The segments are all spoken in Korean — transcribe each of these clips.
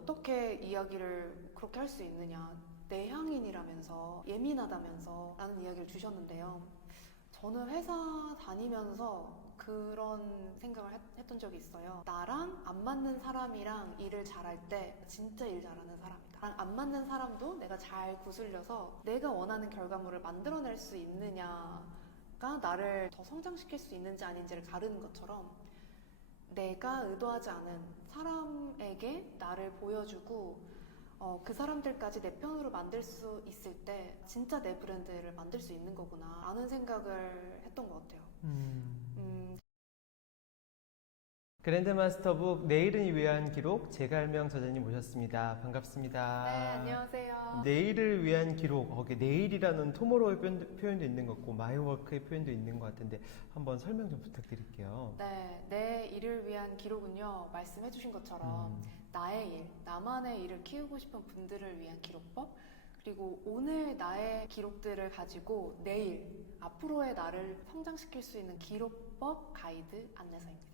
어떻게 이야기를 그렇게 할 수 있느냐, 내향인이라면서 예민하다면서 라는 이야기를 주셨는데요. 저는 회사 다니면서 그런 생각을 했던 적이 있어요. 나랑 안 맞는 사람이랑 일을 잘할 때 진짜 일 잘하는 사람이다. 나랑 안 맞는 사람도 내가 잘 구슬려서 내가 원하는 결과물을 만들어낼 수 있느냐가 나를 더 성장시킬 수 있는지 아닌지를 가르는 것처럼, 내가 의도하지 않은 사람에게 나를 보여주고 그 사람들까지 내 편으로 만들 수 있을 때 진짜 내 브랜드를 만들 수 있는 거구나 라는 생각을 했던 것 같아요. 그랜드마스터북 내일을 위한 기록 제갈명 저자님 모셨습니다. 반갑습니다. 네, 안녕하세요. 내일을 위한 기록, 거기 내일이라는 투모로우의 표현도 있는 것 같고 마이워크의 표현도 있는 것 같은데 한번 설명 좀 부탁드릴게요. 네, 내 일을 위한 기록은요, 말씀해주신 것처럼 나의 일, 나만의 일을 키우고 싶은 분들을 위한 기록법, 그리고 오늘 나의 기록들을 가지고 내일, 앞으로의 나를 성장시킬 수 있는 기록법 가이드 안내서입니다.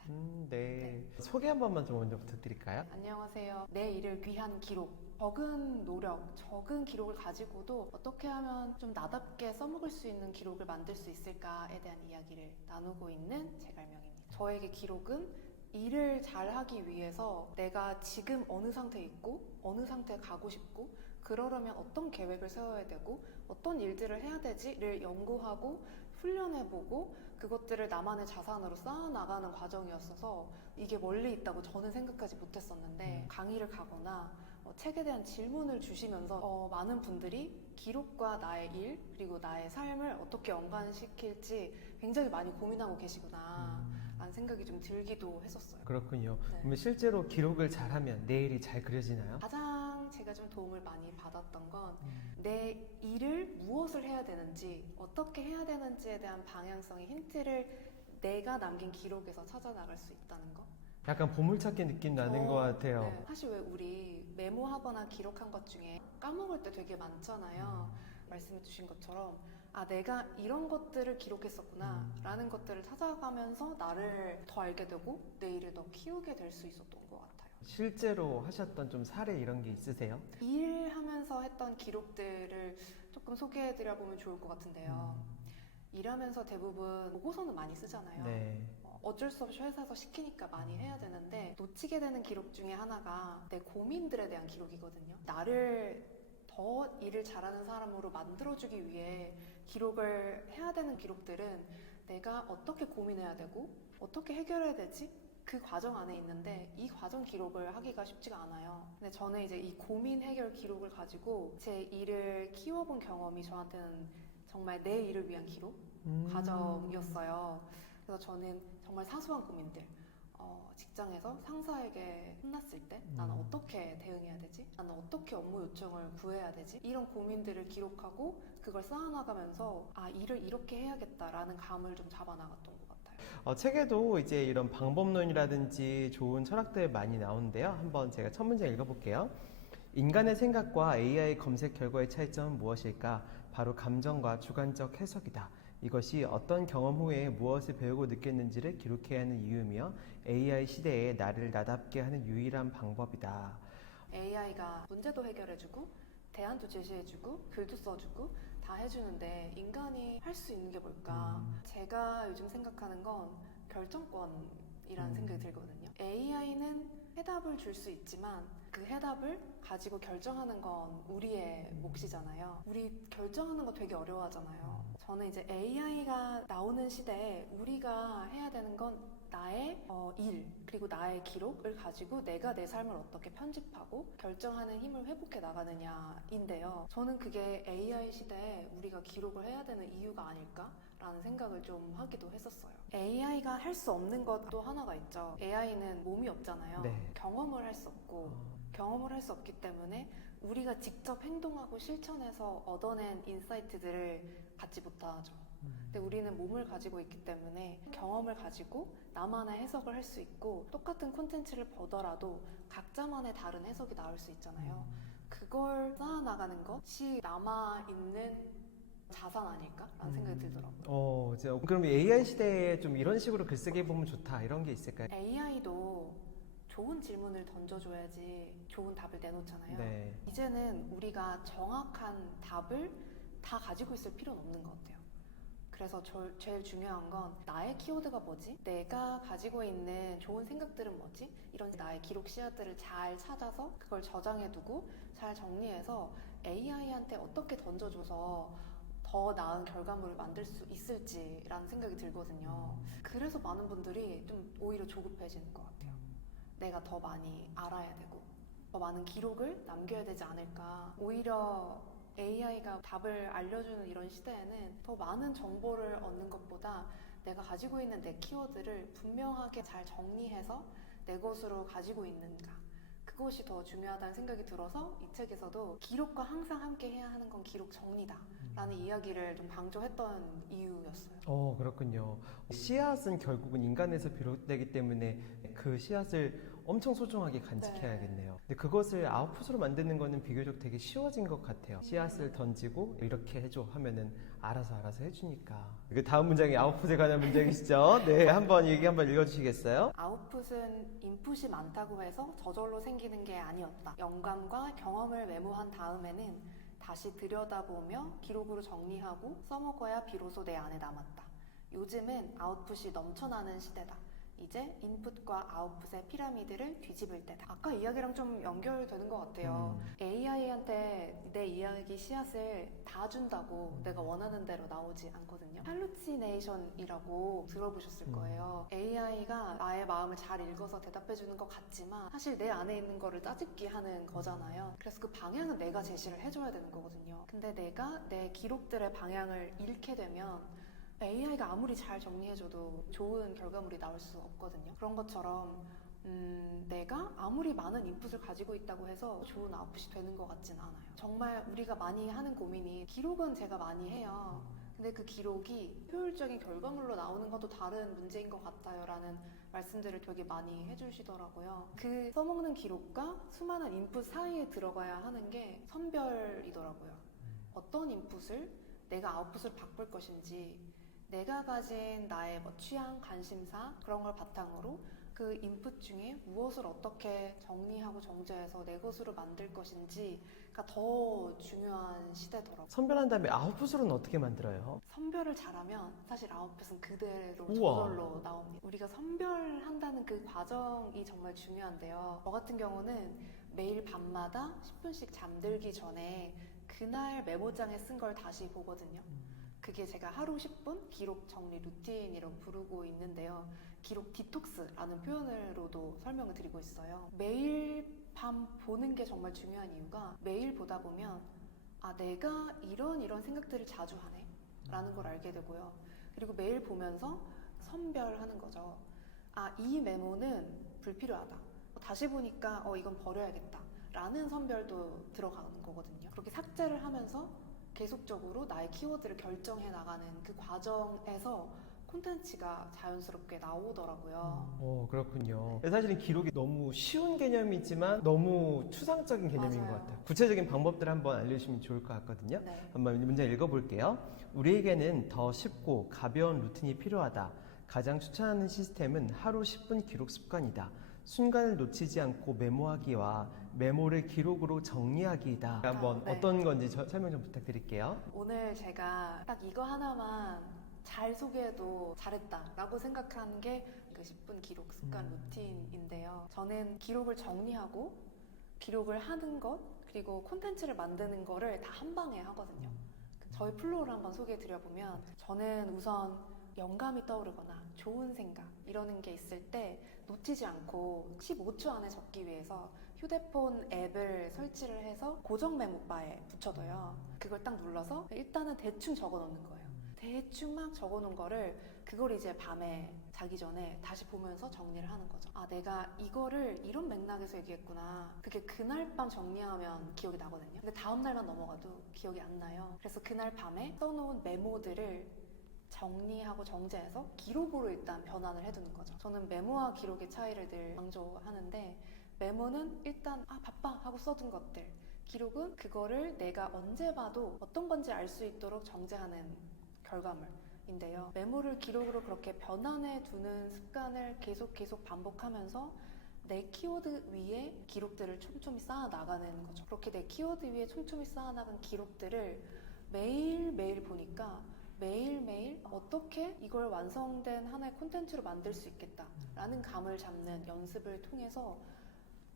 네. 소개 한 번만 좀 먼저 부탁드릴까요? 안녕하세요. 내 일을 위한 기록. 적은 노력, 적은 기록을 가지고도 어떻게 하면 좀 나답게 써먹을 수 있는 기록을 만들 수 있을까에 대한 이야기를 나누고 있는 제갈명입니다. 저에게 기록은 일을 잘하기 위해서 내가 지금 어느 상태에 있고 어느 상태에 가고 싶고 그러려면 어떤 계획을 세워야 되고 어떤 일들을 해야 되지를 연구하고 훈련해보고 그것들을 나만의 자산으로 쌓아나가는 과정이었어서 이게 멀리 있다고 저는 생각하지 못했었는데 강의를 가거나 책에 대한 질문을 주시면서 많은 분들이 기록과 나의 일 그리고 나의 삶을 어떻게 연관시킬지 굉장히 많이 고민하고 계시구나 라는 생각이 좀 들기도 했었어요. 그렇군요. 네. 그러면 실제로 기록을 잘하면 내일이 잘 그려지나요? 가장 제가 좀 도움을 많이 받았던 건 내 일을 무엇을 해야 되는지 어떻게 해야 되는지에 대한 방향성의 힌트를 내가 남긴 기록에서 찾아 나갈 수 있다는 거. 약간 보물찾기 느낌 나는 것 같아요. 네. 사실 왜 우리 메모하거나 기록한 것 중에 까먹을 때 되게 많잖아요. 말씀해 주신 것처럼 내가 이런 것들을 기록했었구나 라는 것들을 찾아가면서 나를 더 알게 되고 내 일을 더 키우게 될 수 있었던 것 같아요. 실제로 하셨던 좀 사례 이런 게 있으세요? 일하면서 했던 기록들을 조금 소개해드려 보면 좋을 것 같은데요. 일하면서 대부분 보고서는 많이 쓰잖아요. 네. 어쩔 수 없이 회사에서 시키니까 많이 해야 되는데 놓치게 되는 기록 중에 하나가 내 고민들에 대한 기록이거든요. 나를 더 일을 잘하는 사람으로 만들어주기 위해 기록을 해야 되는 기록들은 내가 어떻게 고민해야 되고 어떻게 해결해야 되지? 그 과정 안에 있는데 이 과정 기록을 하기가 쉽지가 않아요. 근데 저는 이제 이 고민 해결 기록을 가지고 제 일을 키워본 경험이 저한테는 정말 내 일을 위한 기록 과정이었어요. 그래서 저는 정말 사소한 고민들, 직장에서 상사에게 혼났을 때 나는 어떻게 대응해야 되지? 나는 어떻게 업무 요청을 구해야 되지? 이런 고민들을 기록하고 그걸 쌓아나가면서 일을 이렇게 해야겠다라는 감을 좀 잡아나갔던 것 같아요. 책에도 이제 이런 방법론이라든지 좋은 철학들 많이 나오는데요. 한번 제가 첫 문제 읽어볼게요. 인간의 생각과 AI 검색 결과의 차이점은 무엇일까? 바로 감정과 주관적 해석이다. 이것이 어떤 경험 후에 무엇을 배우고 느꼈는지를 기록해야 하는 이유며 AI 시대에 나를 나답게 하는 유일한 방법이다. AI가 문제도 해결해주고 대안도 제시해주고 글도 써주고 다 해주는데 인간이 할 수 있는 게 뭘까? 제가 요즘 생각하는 건 결정권이라는 생각이 들거든요. AI는 해답을 줄 수 있지만 그 해답을 가지고 결정하는 건 우리의 몫이잖아요. 우리 결정하는 거 되게 어려워하잖아요. 저는 이제 AI가 나오는 시대에 우리가 해야 되는 건 나의 일 그리고 나의 기록을 가지고 내가 내 삶을 어떻게 편집하고 결정하는 힘을 회복해 나가느냐인데요. 저는 그게 AI 시대에 우리가 기록을 해야 되는 이유가 아닐까라는 생각을 좀 하기도 했었어요. AI가 할 수 없는 것도 하나가 있죠. AI는 몸이 없잖아요. 네. 경험을 할 수 없고 경험을 할 수 없기 때문에 우리가 직접 행동하고 실천해서 얻어낸 인사이트들을 갖지 못하죠. 근데 우리는 몸을 가지고 있기 때문에 경험을 가지고 나만의 해석을 할 수 있고 똑같은 콘텐츠를 보더라도 각자만의 다른 해석이 나올 수 있잖아요. 그걸 쌓아나가는 것이 남아있는 자산 아닐까라는 생각이 들더라고요. 그럼 AI 시대에 좀 이런 식으로 글쓰기 해보면 좋다 이런 게 있을까요? AI도 좋은 질문을 던져줘야지 좋은 답을 내놓잖아요. 네. 이제는 우리가 정확한 답을 다 가지고 있을 필요는 없는 것 같아요. 그래서 제일 중요한 건 나의 키워드가 뭐지? 내가 가지고 있는 좋은 생각들은 뭐지? 이런 나의 기록 씨앗들을 잘 찾아서 그걸 저장해두고 잘 정리해서 AI한테 어떻게 던져줘서 더 나은 결과물을 만들 수 있을지라는 생각이 들거든요. 그래서 많은 분들이 좀 오히려 조급해지는 것 같아요. 내가 더 많이 알아야 되고 더 많은 기록을 남겨야 되지 않을까. 오히려 AI가 답을 알려주는 이런 시대에는 더 많은 정보를 얻는 것보다 내가 가지고 있는 내 키워드를 분명하게 잘 정리해서 내 것으로 가지고 있는가, 그것이 더 중요하다는 생각이 들어서 이 책에서도 기록과 항상 함께 해야 하는 건 기록 정리다 라는 이야기를 좀 강조했던 이유였어요. 그렇군요. 씨앗은 결국은 인간에서 비롯되기 때문에 그 씨앗을 엄청 소중하게 간직해야겠네요. 근데 그것을 아웃풋으로 만드는 거는 비교적 되게 쉬워진 것 같아요. 씨앗을 던지고 이렇게 해줘 하면은 알아서 해주니까. 그 다음 문장이 아웃풋에 관한 문장이시죠? 네, 한번 읽어주시겠어요? 아웃풋은 인풋이 많다고 해서 저절로 생기는 게 아니었다. 영감과 경험을 메모한 다음에는 다시 들여다보며 기록으로 정리하고 써먹어야 비로소 내 안에 남았다. 요즘은 아웃풋이 넘쳐나는 시대다. 이제 인풋과 아웃풋의 피라미드를 뒤집을 때다. 아까 이야기랑 좀 연결되는 것 같아요. AI한테 내 이야기 씨앗을 다 준다고 내가 원하는 대로 나오지 않거든요. 할루시네이션이라고 들어보셨을 거예요. AI가 나의 마음을 잘 읽어서 대답해주는 것 같지만 사실 내 안에 있는 거를 따집기 하는 거잖아요. 그래서 그 방향은 내가 제시를 해줘야 되는 거거든요. 근데 내가 내 기록들의 방향을 잃게 되면 AI가 아무리 잘 정리해줘도 좋은 결과물이 나올 수 없거든요. 그런 것처럼 내가 아무리 많은 인풋을 가지고 있다고 해서 좋은 아웃풋이 되는 것 같진 않아요. 정말 우리가 많이 하는 고민이 기록은 제가 많이 해요. 근데 그 기록이 효율적인 결과물로 나오는 것도 다른 문제인 것 같아요 라는 말씀들을 되게 많이 해주시더라고요. 그 써먹는 기록과 수많은 인풋 사이에 들어가야 하는 게 선별이더라고요. 어떤 인풋을 내가 아웃풋을 바꿀 것인지, 내가 가진 나의 취향, 관심사 그런 걸 바탕으로 그 인풋 중에 무엇을 어떻게 정리하고 정제해서 내 것으로 만들 것인지가 더 중요한 시대더라고요. 선별한 다음에 아웃풋으로는 어떻게 만들어요? 선별을 잘하면 사실 아웃풋은 그대로 우와. 저절로 나옵니다. 우리가 선별한다는 그 과정이 정말 중요한데요. 저 같은 경우는 매일 밤마다 10분씩 잠들기 전에 그날 메모장에 쓴 걸 다시 보거든요. 그게 제가 하루 10분 기록 정리 루틴이라고 부르고 있는데요. 기록 디톡스라는 표현으로도 설명을 드리고 있어요. 매일 밤 보는 게 정말 중요한 이유가 매일 보다 보면 내가 이런 생각들을 자주 하네 라는 걸 알게 되고요. 그리고 매일 보면서 선별하는 거죠. 이 메모는 불필요하다. 다시 보니까 이건 버려야겠다 라는 선별도 들어가는 거거든요. 그렇게 삭제를 하면서 계속적으로 나의 키워드를 결정해 나가는 그 과정에서 콘텐츠가 자연스럽게 나오더라고요. 그렇군요. 사실은 기록이 너무 쉬운 개념이지만 너무 추상적인 개념인 맞아요. 것 같아요. 구체적인 방법들을 한번 알려주시면 좋을 것 같거든요. 네. 한번 문장 읽어볼게요. 우리에게는 더 쉽고 가벼운 루틴이 필요하다. 가장 추천하는 시스템은 하루 10분 기록 습관이다. 순간을 놓치지 않고 메모하기와 메모를 기록으로 정리하기이다. 한번 네. 어떤 건지 설명 좀 부탁드릴게요. 오늘 제가 딱 이거 하나만 잘 소개해도 잘했다라고 생각한 게 그 10분 기록 습관 루틴인데요. 저는 기록을 정리하고 기록을 하는 것 그리고 콘텐츠를 만드는 거를 다 한 방에 하거든요. 저희 플로우를 한번 소개해 드려보면 저는 우선 영감이 떠오르거나 좋은 생각 이러는 게 있을 때 놓치지 않고 15초 안에 적기 위해서 휴대폰 앱을 설치를 해서 고정 메모바에 붙여둬요. 그걸 딱 눌러서 일단은 대충 적어 놓는 거예요. 대충 막 적어 놓은 거를 그걸 이제 밤에 자기 전에 다시 보면서 정리를 하는 거죠. 내가 이거를 이런 맥락에서 얘기했구나. 그게 그날 밤 정리하면 기억이 나거든요. 근데 다음 날만 넘어가도 기억이 안 나요. 그래서 그날 밤에 써놓은 메모들을 정리하고 정제해서 기록으로 일단 변환을 해두는 거죠. 저는 메모와 기록의 차이를 늘 강조하는데 메모는 일단 바빠 하고 써둔 것들, 기록은 그거를 내가 언제 봐도 어떤 건지 알 수 있도록 정제하는 결과물인데요. 메모를 기록으로 그렇게 변환해 두는 습관을 계속 반복하면서 내 키워드 위에 기록들을 촘촘히 쌓아 나가는 거죠. 그렇게 내 키워드 위에 촘촘히 쌓아 나간 기록들을 매일매일 보니까 매일매일 어떻게 이걸 완성된 하나의 콘텐츠로 만들 수 있겠다라는 감을 잡는 연습을 통해서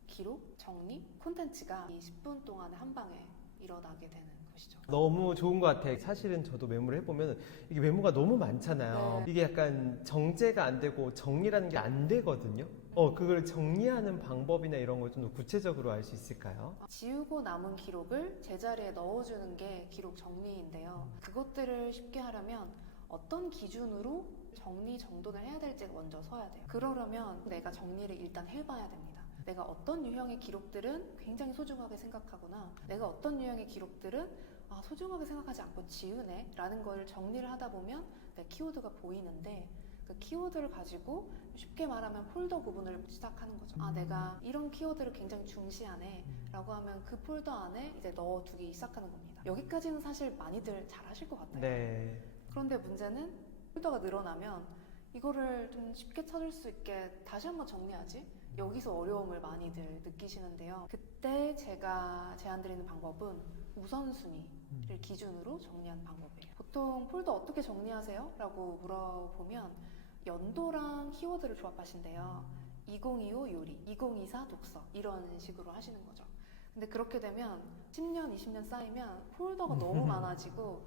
기록, 정리, 콘텐츠가 이 10분 동안에 한 방에 일어나게 되는 것이죠. 너무 좋은 것 같아. 사실은 저도 메모를 해보면 이게 메모가 너무 많잖아요. 네. 이게 약간 정제가 안 되고 정리라는 게 안 되거든요. 그걸 정리하는 방법이나 이런 걸 좀 구체적으로 알 수 있을까요? 지우고 남은 기록을 제자리에 넣어주는 게 기록 정리인데요. 그것들을 쉽게 하려면 어떤 기준으로 정리 정돈을 해야 될지가 먼저 서야 돼요. 그러려면 내가 정리를 일단 해봐야 됩니다. 내가 어떤 유형의 기록들은 굉장히 소중하게 생각하거나 내가 어떤 유형의 기록들은 소중하게 생각하지 않고 지우네 라는 걸 정리를 하다 보면 내 키워드가 보이는데 그 키워드를 가지고 쉽게 말하면 폴더 구분을 시작하는 거죠. 내가 이런 키워드를 굉장히 중시하네 라고 하면 그 폴더 안에 이제 넣어두기 시작하는 겁니다. 여기까지는 사실 많이들 잘 하실 것 같아요. 네. 그런데 문제는 폴더가 늘어나면 이거를 좀 쉽게 찾을 수 있게 다시 한번 정리하지? 여기서 어려움을 많이들 느끼시는데요. 그때 제가 제안드리는 방법은 우선순위를 기준으로 정리하는 방법이에요. 보통 폴더 어떻게 정리하세요? 라고 물어보면 연도랑 키워드를 조합하신대요. 2025 요리, 2024 독서 이런 식으로 하시는 거죠. 근데 그렇게 되면 10년, 20년 쌓이면 폴더가 너무 많아지고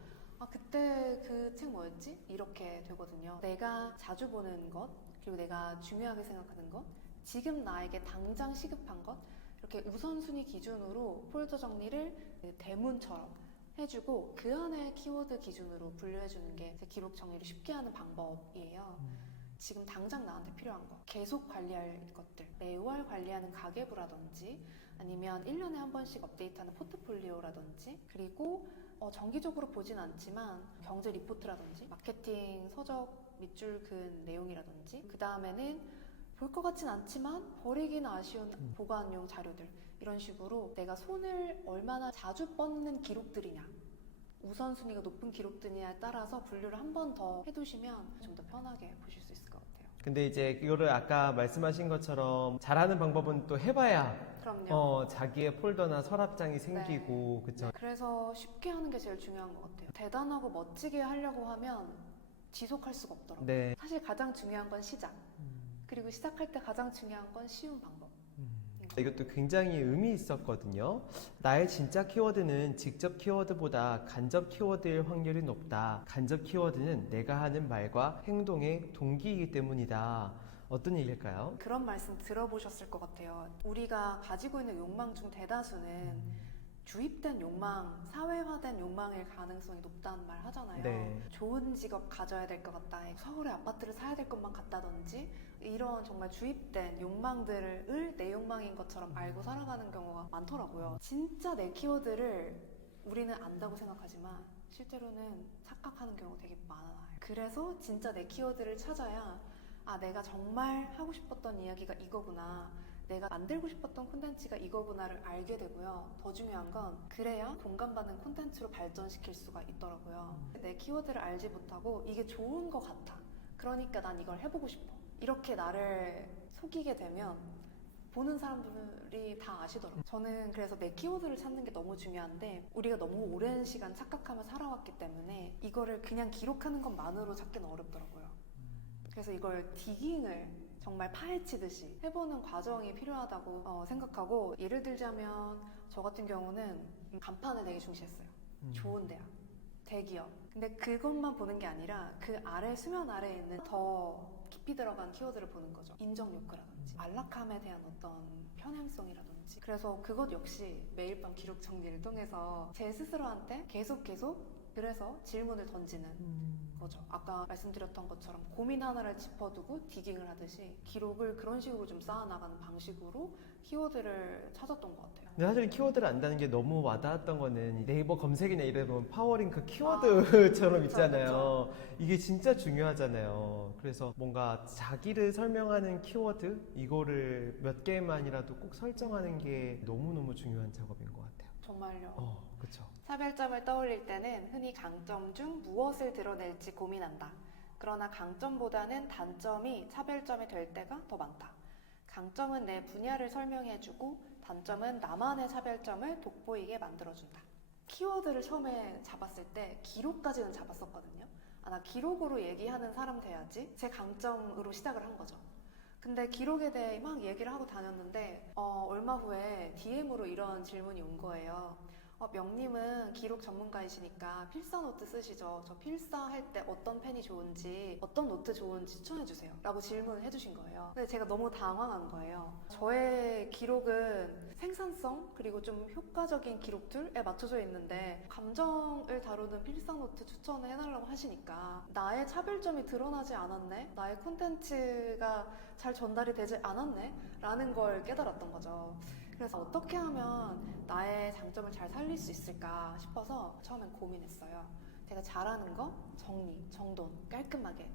그때 그 책 뭐였지? 이렇게 되거든요. 내가 자주 보는 것, 그리고 내가 중요하게 생각하는 것, 지금 나에게 당장 시급한 것, 이렇게 우선순위 기준으로 폴더 정리를 대문처럼 해주고 그 안에 키워드 기준으로 분류해주는 게 제 기록 정리를 쉽게 하는 방법이에요. 지금 당장 나한테 필요한 거, 계속 관리할 것들, 매월 관리하는 가계부라든지 아니면 1년에 한 번씩 업데이트하는 포트폴리오라든지 그리고 정기적으로 보진 않지만 경제 리포트라든지 마케팅 서적 밑줄 근 내용이라든지 그 다음에는 볼 것 같진 않지만 버리기는 아쉬운 보관용 자료들 이런 식으로 내가 손을 얼마나 자주 뻗는 기록들이냐 우선순위가 높은 기록들이냐에 따라서 분류를 한 번 더 해두시면 좀 더 편하게 보실 수 있을 것 같아요. 근데 이제 이거를 아까 말씀하신 것처럼 잘하는 방법은 또 해봐야 그럼요. 자기의 폴더나 서랍장이 생기고 그쵸? 네, 그래서 쉽게 하는 게 제일 중요한 것 같아요. 대단하고 멋지게 하려고 하면 지속할 수가 없더라고요. 네. 사실 가장 중요한 건 시작. 그리고 시작할 때 가장 중요한 건 쉬운 방법. 이것도 굉장히 의미 있었거든요. 나의 진짜 키워드는 직접 키워드보다 간접 키워드일 확률이 높다. 간접 키워드는 내가 하는 말과 행동의 동기이기 때문이다. 어떤 얘기일까요? 그런 말씀 들어보셨을 것 같아요. 우리가 가지고 있는 욕망 중 대다수는 주입된 욕망, 사회화된 욕망일 가능성이 높다는 말 하잖아요. 네. 좋은 직업 가져야 될 것 같다. 서울에 아파트를 사야 될 것만 같다든지 이런 정말 주입된 욕망들을 내 욕망인 것처럼 알고 살아가는 경우가 많더라고요. 진짜 내 키워드를 우리는 안다고 생각하지만 실제로는 착각하는 경우가 되게 많아요. 그래서 진짜 내 키워드를 찾아야 내가 정말 하고 싶었던 이야기가 이거구나. 내가 만들고 싶었던 콘텐츠가 이거구나를 알게 되고요. 더 중요한 건 그래야 공감받는 콘텐츠로 발전시킬 수가 있더라고요. 내 키워드를 알지 못하고 이게 좋은 것 같아. 그러니까 난 이걸 해보고 싶어. 이렇게 나를 속이게 되면 보는 사람들이 다 아시더라고요. 저는 그래서 내 키워드를 찾는 게 너무 중요한데 우리가 너무 오랜 시간 착각하며 살아왔기 때문에 이거를 그냥 기록하는 것만으로 찾기는 어렵더라고요. 그래서 이걸 디깅을 정말 파헤치듯이 해보는 과정이 필요하다고 생각하고 예를 들자면 저 같은 경우는 간판을 되게 중시했어요. 좋은 대학, 대기업. 근데 그것만 보는 게 아니라 그 아래 수면 아래에 있는 더 깊이 들어간 키워드를 보는 거죠. 인정 욕구라든지 안락함에 대한 어떤 편향성이라든지 그래서 그것 역시 매일 밤 기록 정리를 통해서 제 스스로한테 계속 그래서 질문을 던지는 거죠. 아까 말씀드렸던 것처럼 고민 하나를 짚어두고 디깅을 하듯이 기록을 그런 식으로 좀 쌓아나가는 방식으로 키워드를 찾았던 것 같아요. 근데 사실 키워드를 안다는 게 너무 와닿았던 거는 네이버 검색이나 이래 보면 파워링크 키워드처럼 그쵸, 있잖아요. 이게 진짜 중요하잖아요. 그래서 뭔가 자기를 설명하는 키워드 이거를 몇 개만이라도 꼭 설정하는 게 너무너무 중요한 작업인 것 같아요. 정말요. 그렇죠. 차별점을 떠올릴 때는 흔히 강점 중 무엇을 드러낼지 고민한다. 그러나 강점보다는 단점이 차별점이 될 때가 더 많다. 강점은 내 분야를 설명해주고 단점은 나만의 차별점을 돋보이게 만들어준다. 키워드를 처음에 잡았을 때 기록까지는 잡았었거든요. 아, 나 기록으로 얘기하는 사람 돼야지. 제 강점으로 시작을 한 거죠. 근데 기록에 대해 막 얘기를 하고 다녔는데 얼마 후에 DM으로 이런 질문이 온 거예요. 명님은 기록 전문가이시니까 필사 노트 쓰시죠? 저 필사 할 때 어떤 펜이 좋은지, 어떤 노트 좋은지 추천해주세요. 라고 질문을 해주신 거예요. 근데 제가 너무 당황한 거예요. 저의 기록은 생산성, 그리고 좀 효과적인 기록툴에 맞춰져 있는데, 감정을 다루는 필사 노트 추천을 해달라고 하시니까, 나의 차별점이 드러나지 않았네? 나의 콘텐츠가 잘 전달이 되지 않았네? 라는 걸 깨달았던 거죠. 그래서 어떻게 하면 나의 장점을 잘 살릴 수 있을까 싶어서 처음엔 고민했어요. 제가 잘하는 거 정리, 정돈, 깔끔하게.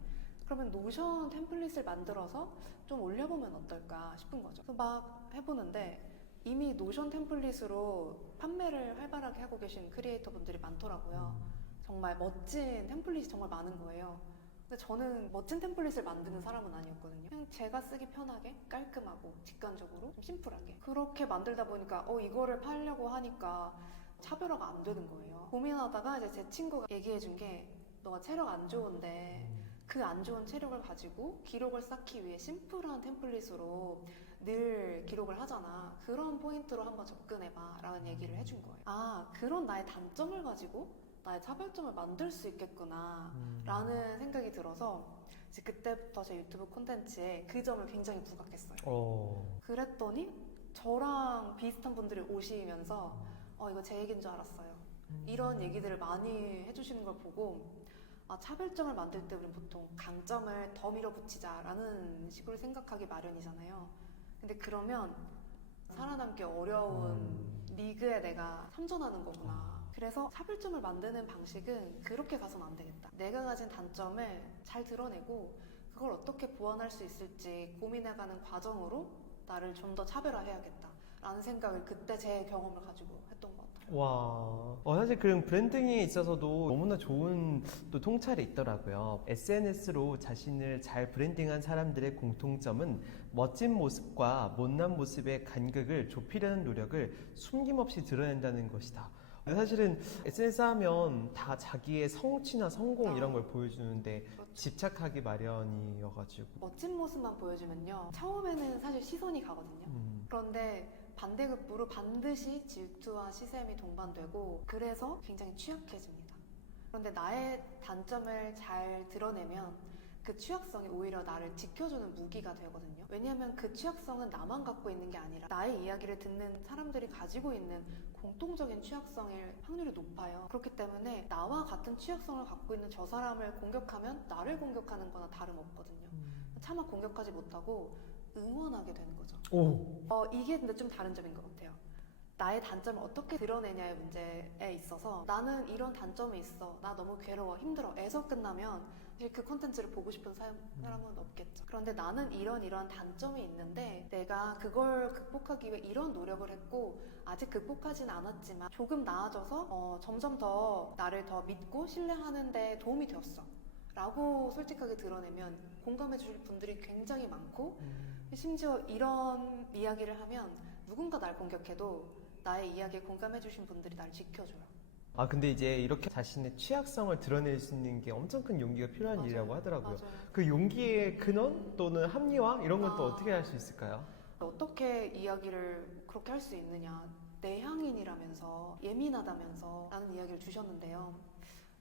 그러면 노션 템플릿을 만들어서 좀 올려보면 어떨까 싶은 거죠. 그래서 막 해보는데 이미 노션 템플릿으로 판매를 활발하게 하고 계신 크리에이터 분들이 많더라고요. 정말 멋진 템플릿이 정말 많은 거예요. 근데 저는 멋진 템플릿을 만드는 사람은 아니었거든요. 그냥 제가 쓰기 편하게, 깔끔하고, 직관적으로, 좀 심플하게. 그렇게 만들다 보니까 이거를 팔려고 하니까 차별화가 안 되는 거예요. 고민하다가 이제 제 친구가 얘기해 준 게, 너가 체력 안 좋은데 그 안 좋은 체력을 가지고 기록을 쌓기 위해 심플한 템플릿으로 늘 기록을 하잖아. 그런 포인트로 한번 접근해봐 라는 얘기를 해준 거예요. 아, 그런 나의 단점을 가지고 나의 차별점을 만들 수 있겠구나 라는 생각이 들어서 이제 그때부터 제 유튜브 콘텐츠에 그 점을 굉장히 부각했어요. 그랬더니 저랑 비슷한 분들이 오시면서 이거 제 얘기인 줄 알았어요. 이런 얘기들을 많이 해주시는 걸 보고 차별점을 만들 때 우리는 보통 강점을 더 밀어붙이자라는 식으로 생각하기 마련이잖아요. 근데 그러면 살아남기 어려운 리그에 내가 참전하는 거구나. 그래서 차별점을 만드는 방식은 그렇게 가서는 안 되겠다. 내가 가진 단점을 잘 드러내고 그걸 어떻게 보완할 수 있을지 고민해가는 과정으로 나를 좀 더 차별화해야겠다 라는 생각을 그때 제 경험을 가지고 했던 것 같아요. 와, 사실 그런 브랜딩에 있어서도 너무나 좋은 또 통찰이 있더라고요. SNS로 자신을 잘 브랜딩한 사람들의 공통점은 멋진 모습과 못난 모습의 간극을 좁히려는 노력을 숨김없이 드러낸다는 것이다. 사실은 SNS 하면 다 자기의 성취나 성공 이런 걸 보여주는데 그렇죠. 집착하기 마련이어가지고 멋진 모습만 보여주면요 처음에는 사실 시선이 가거든요. 그런데 반대급부로 반드시 질투와 시샘이 동반되고 그래서 굉장히 취약해집니다. 그런데 나의 단점을 잘 드러내면 그 취약성이 오히려 나를 지켜주는 무기가 되거든요. 왜냐하면 그 취약성은 나만 갖고 있는 게 아니라 나의 이야기를 듣는 사람들이 가지고 있는 공통적인 취약성일 확률이 높아요. 그렇기 때문에 나와 같은 취약성을 갖고 있는 저 사람을 공격하면 나를 공격하는 거나 다름없거든요. 차마 공격하지 못하고 응원하게 되는 거죠. 이게 근데 좀 다른 점인 것 같아요. 나의 단점을 어떻게 드러내냐의 문제에 있어서 나는 이런 단점이 있어. 나 너무 괴로워, 힘들어. 에서 끝나면 사실 그 콘텐츠를 보고 싶은 사람은 없겠죠. 그런데 나는 이러한 단점이 있는데 내가 그걸 극복하기 위해 이런 노력을 했고 아직 극복하진 않았지만 조금 나아져서 점점 더 나를 더 믿고 신뢰하는 데 도움이 되었어. 라고 솔직하게 드러내면 공감해 주실 분들이 굉장히 많고 심지어 이런 이야기를 하면 누군가 날 공격해도 나의 이야기에 공감해 주신 분들이 날 지켜줘요. 근데 이제 이렇게 자신의 취약성을 드러낼 수 있는 게 엄청 큰 용기가 필요한 맞아요. 일이라고 하더라고요. 맞아요. 그 용기의 근원 또는 합리화 이런 건 또 어떻게 할 수 있을까요? 어떻게 이야기를 그렇게 할 수 있느냐. 내향인이라면서 예민하다면서 라는 이야기를 주셨는데요.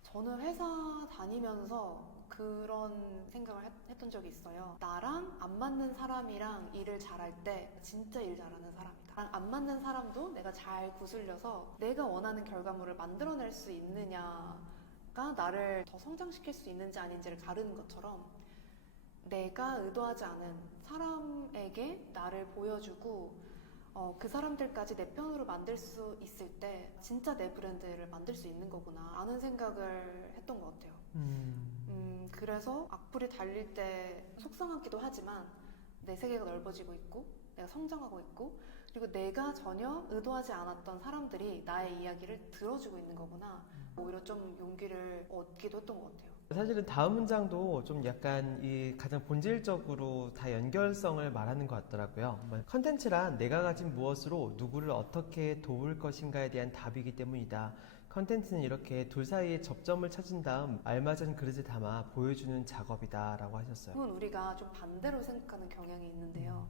저는 회사 다니면서 그런 생각을 했던 적이 있어요. 나랑 안 맞는 사람이랑 일을 잘할 때 진짜 일 잘하는 사람이다. 나랑 안 맞는 사람도 내가 잘 구슬려서 내가 원하는 결과물을 만들어낼 수 있느냐가 나를 더 성장시킬 수 있는지 아닌지를 가르는 것처럼 내가 의도하지 않은 사람에게 나를 보여주고 그 사람들까지 내 편으로 만들 수 있을 때 진짜 내 브랜드를 만들 수 있는 거구나 라는 생각을 했던 것 같아요. 그래서 악플이 달릴 때 속상하기도 하지만 내 세계가 넓어지고 있고 내가 성장하고 있고 그리고 내가 전혀 의도하지 않았던 사람들이 나의 이야기를 들어주고 있는 거구나 오히려 좀 용기를 얻기도 했던 것 같아요. 사실은 다음 문장도 좀 약간 이 가장 본질적으로 다 연결성을 말하는 것 같더라고요. 컨텐츠란 내가 가진 무엇으로 누구를 어떻게 도울 것인가에 대한 답이기 때문이다. 컨텐츠는 이렇게 둘 사이의 접점을 찾은 다음 알맞은 그릇에 담아 보여주는 작업이다 라고 하셨어요. 그건 우리가 좀 반대로 생각하는 경향이 있는데요.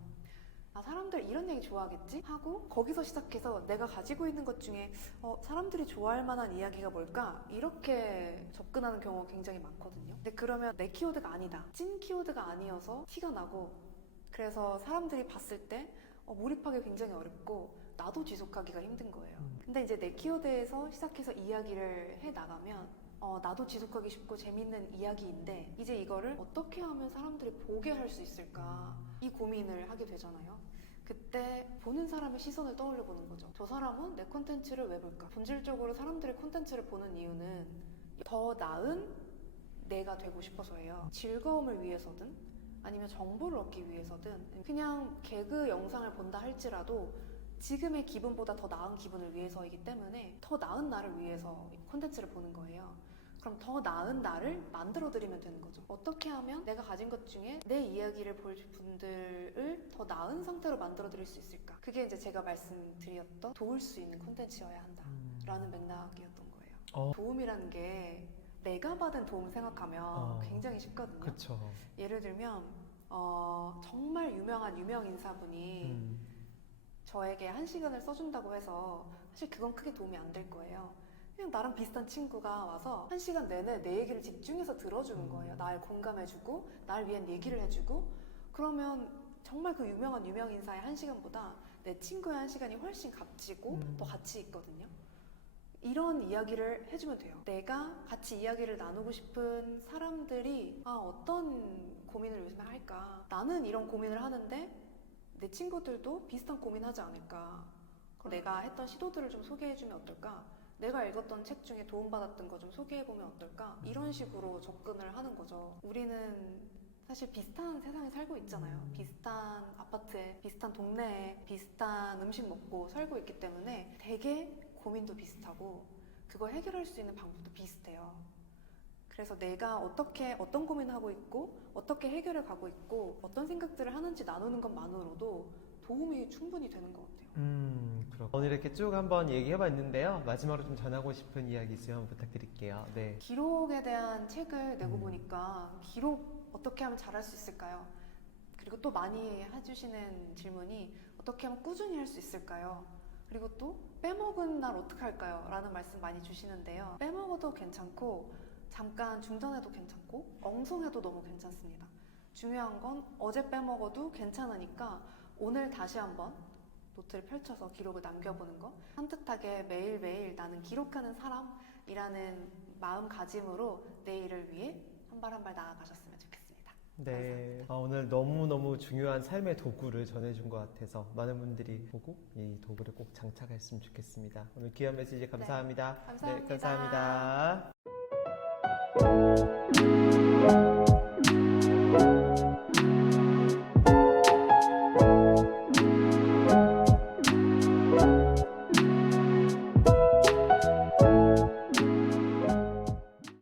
아, 사람들 이런 얘기 좋아하겠지? 하고 거기서 시작해서 내가 가지고 있는 것 중에 사람들이 좋아할 만한 이야기가 뭘까? 이렇게 접근하는 경우가 굉장히 많거든요. 근데 그러면 내 키워드가 아니다. 찐 키워드가 아니어서 티가 나고 그래서 사람들이 봤을 때 몰입하기 굉장히 어렵고 나도 지속하기가 힘든 거예요. 근데 이제 내 키워드에서 시작해서 이야기를 해 나가면 나도 지속하기 쉽고 재밌는 이야기인데 이제 이거를 어떻게 하면 사람들이 보게 할 수 있을까 이 고민을 하게 되잖아요. 그때 보는 사람의 시선을 떠올려 보는 거죠. 저 사람은 내 콘텐츠를 왜 볼까? 본질적으로 사람들이 콘텐츠를 보는 이유는 더 나은 내가 되고 싶어서예요. 즐거움을 위해서든 아니면 정보를 얻기 위해서든 그냥 개그 영상을 본다 할지라도 지금의 기분보다 더 나은 기분을 위해서이기 때문에 더 나은 나를 위해서 콘텐츠를 보는 거예요. 그럼 더 나은 나를 만들어드리면 되는 거죠. 어떻게 하면 내가 가진 것 중에 내 이야기를 볼 분들을 더 나은 상태로 만들어드릴 수 있을까? 그게 이제 제가 말씀드렸던 도울 수 있는 콘텐츠여야 한다라는 맥락이었던 거예요. 도움이라는 게 내가 받은 도움 생각하면 굉장히 쉽거든요. 그쵸. 예를 들면 정말 유명한 유명 인사분이 저에게 1시간을 써준다고 해서 사실 그건 크게 도움이 안 될 거예요. 그냥 나랑 비슷한 친구가 와서 1시간 내내 내 얘기를 집중해서 들어주는 거예요. 날 공감해주고 날 위한 얘기를 해주고 그러면 정말 그 유명한 유명 인사의 1시간보다 내 친구의 1시간이 훨씬 값지고 더 가치 있거든요. 이런 이야기를 해주면 돼요. 내가 같이 이야기를 나누고 싶은 사람들이 어떤 고민을 요즘에 할까? 나는 이런 고민을 하는데 내 친구들도 비슷한 고민하지 않을까? 그럼 내가 했던 시도들을 좀 소개해주면 어떨까? 내가 읽었던 책 중에 도움받았던 거 좀 소개해보면 어떨까? 이런 식으로 접근을 하는 거죠. 우리는 사실 비슷한 세상에 살고 있잖아요. 비슷한 아파트에, 비슷한 동네에, 비슷한 음식 먹고 살고 있기 때문에 되게 고민도 비슷하고 그걸 해결할 수 있는 방법도 비슷해요. 그래서 내가 어떤 고민을 하고 있고 어떻게 해결해 가고 있고 어떤 생각들을 하는지 나누는 것만으로도 도움이 충분히 되는 것 같아요. 그렇군요. 오늘 이렇게 쭉 한번 얘기해봤는데요. 마지막으로 좀 전하고 싶은 이야기 있으면 부탁드릴게요. 네. 기록에 대한 책을 내고 보니까 기록 어떻게 하면 잘할 수 있을까요? 그리고 또 많이 해주시는 질문이 어떻게 하면 꾸준히 할 수 있을까요? 그리고 또 빼먹은 날 어떡할까요? 라는 말씀 많이 주시는데요. 빼먹어도 괜찮고 잠깐 중단해도 괜찮고 엉성해도 너무 괜찮습니다. 중요한 건 어제 빼먹어도 괜찮으니까 오늘 다시 한번 노트를 펼쳐서 기록을 남겨보는 거, 산뜻하게 매일매일 나는 기록하는 사람이라는 마음가짐으로 내일을 위해 한 발 한 발 나아가셨으면 좋겠습니다. 네. 오늘 너무너무 중요한 삶의 도구를 전해준 것 같아서 많은 분들이 보고 이 도구를 꼭 장착했으면 좋겠습니다. 오늘 귀한 메시지 감사합니다. 감사합니다. 네, 감사합니다.